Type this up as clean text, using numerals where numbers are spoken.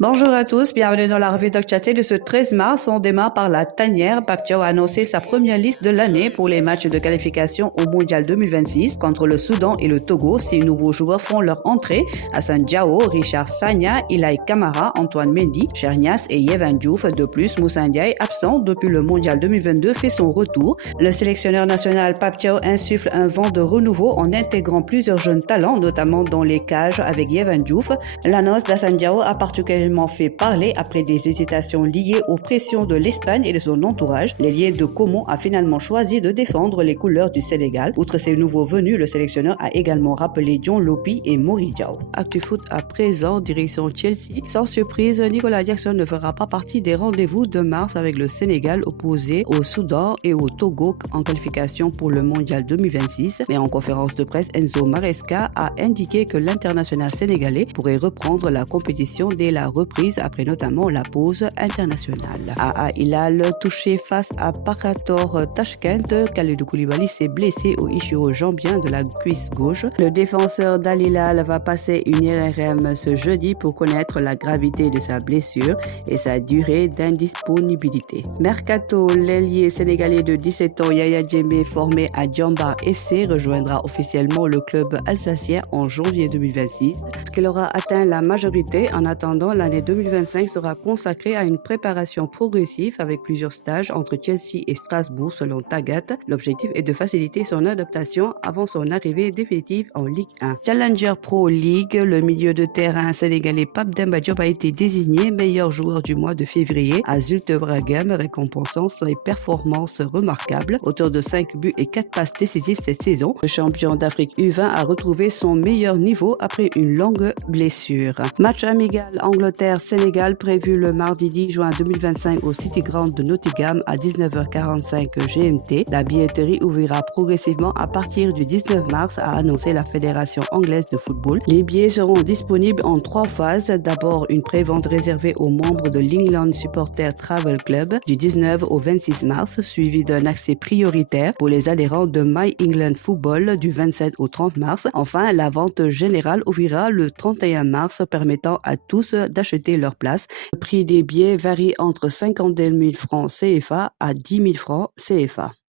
Bonjour à tous, bienvenue dans la revue d'Occhaté de ce 13 mars. On démarre par la tanière. Pape Thiaw a annoncé sa première liste de l'année pour les matchs de qualification au Mondial 2026 contre le Soudan et le Togo. 6 nouveaux joueurs font leur entrée. Hassan Diao, Richard Sagna, Ilaï Kamara, Antoine Mendy, Chernias et Yehvan Diouf. De plus, Moussa Ndiaye, absent depuis le Mondial 2022, fait son retour. Le sélectionneur national Pape Thiaw insuffle un vent de renouveau en intégrant plusieurs jeunes talents, notamment dans les cages avec Yehvan Diouf. L'annonce d'Hassan Diao a particulièrement fait parler après des hésitations liées aux pressions de l'Espagne et de son entourage. L'ailier de Como a finalement choisi de défendre les couleurs du Sénégal. Outre ces nouveaux venus, le sélectionneur a également rappelé Dion Lopi et Mori Diaw. Actu foot à présent, direction Chelsea. Sans surprise, Nicolas Jackson ne fera pas partie des rendez-vous de mars avec le Sénégal opposé au Soudan et au Togo en qualification pour le Mondial 2026. Mais en conférence de presse, Enzo Maresca a indiqué que l'international sénégalais pourrait reprendre la compétition dès la reprise après notamment la pause internationale. AA Hilal touché face à Pakator Tashkent, Khalidou Koulibaly s'est blessé au ischio-jambien de la cuisse gauche. Le défenseur d'Al Hilal va passer une IRM ce jeudi pour connaître la gravité de sa blessure et sa durée d'indisponibilité. Mercato, l'ailier sénégalais de 17 ans Yaya Djemé, formé à Djambar FC, rejoindra officiellement le club alsacien en janvier 2026. Ce qu'il aura atteint la majorité. En attendant, l'année 2025 sera consacrée à une préparation progressive avec plusieurs stages entre Chelsea et Strasbourg selon Tagat. L'objectif est de faciliter son adaptation avant son arrivée définitive en Ligue 1. Challenger Pro League, le milieu de terrain sénégalais Pape Demba Diop a été désigné meilleur joueur du mois de février à Zulte Waregem, récompensant ses performances remarquables. Auteur de 5 buts et 4 passes décisives cette saison, le champion d'Afrique U20 a retrouvé son meilleur niveau après une longue blessure. Match amical Angleterre-Sénégal prévu le mardi 10 juin 2025 au City Ground de Nottingham à 19h45 GMT. La billetterie ouvrira progressivement à partir du 19 mars, a annoncé la Fédération anglaise de football. Les billets seront disponibles en 3 phases. D'abord, une prévente réservée aux membres de l'England Supporter Travel Club du 19 au 26 mars, suivie d'un accès prioritaire pour les adhérents de My England Football du 27 au 30 mars. Enfin, la vente générale ouvrira le 31 mars, permettant à tous d'acheter leur place. Le prix des billets varie entre 50 000 francs CFA à 10 000 francs CFA.